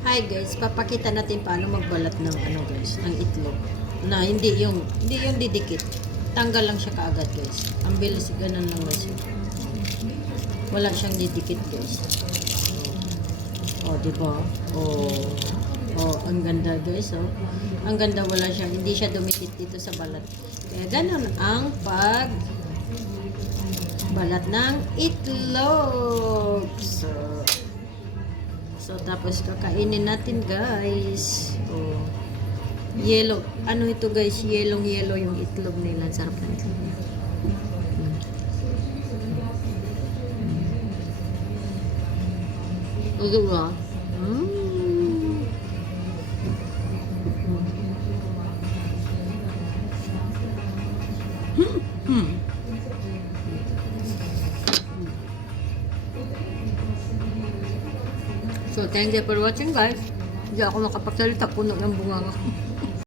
Hi guys, papakita natin paano magbalat ng ano guys, ng itlog. Na hindi yung didikit. Tanggal lang siya kaagad guys. Ang bilis ganun lang guys. Wala siyang didikit guys. Oh, di ba? Oh. Oh, ang ganda guys, oh. Ang ganda, wala siya, hindi siya dumikit dito sa balat. Kaya ganun ang balat ng itlog. So tapos kakainin natin guys. Oh. Yellow. Ano ito guys? Yellow yung itlog nila. Sarap ng itlog niya. Diba? So, thank you for watching guys. Hindi ako makapagsalita, puno ng bunga ako.